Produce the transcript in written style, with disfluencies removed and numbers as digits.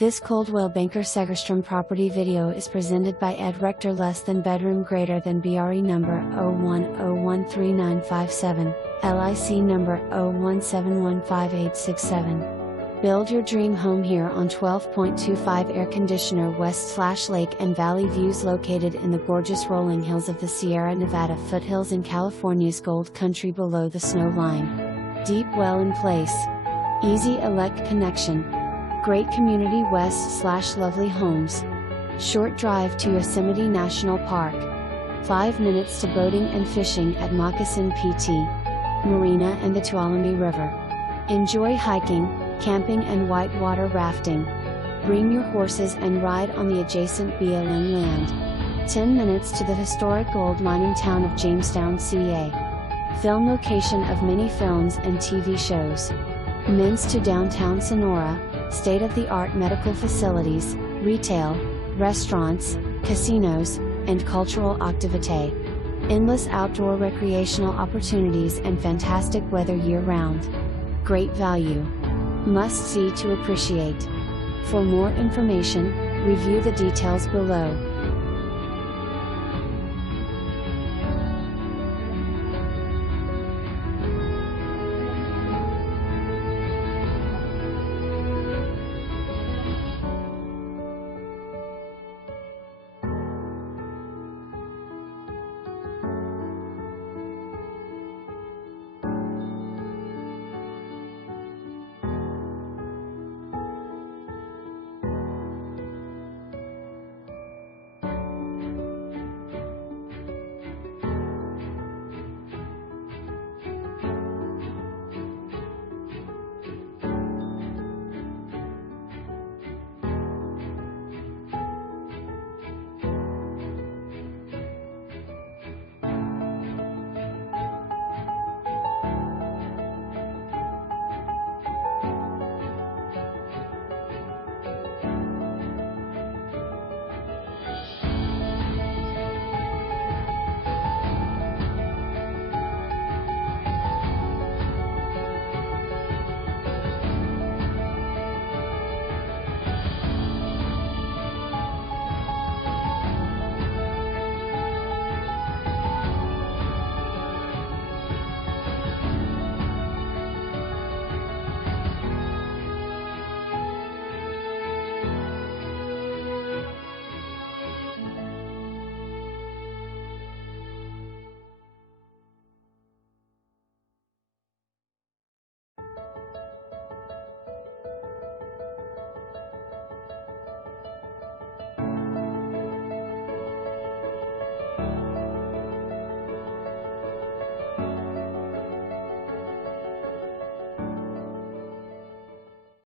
This Coldwell Banker Segerstrom property video is presented by Ed Rector less than bedroom greater than BRE number 01013957, LIC number 01715867. Build your dream home here on 12.25 air conditioner west/lake and valley views located in the gorgeous rolling hills of the Sierra Nevada foothills in California's gold country below the snow line. Deep well in place. Easy Elec connection. Great community west/lovely homes. Short drive to Yosemite National Park. 5 minutes to boating and fishing at Moccasin PT, Marina and the Tuolumne River. Enjoy hiking, camping and whitewater rafting. Bring your horses and ride on the adjacent BLM land. 10 minutes to the historic gold mining town of Jamestown, CA. Film location of many films and TV shows. Minutes to downtown Sonora. State-of-the-art medical facilities, retail, restaurants, casinos, and cultural activities. Endless outdoor recreational opportunities and fantastic weather year-round. Great value. Must see to appreciate. For more information, review the details below.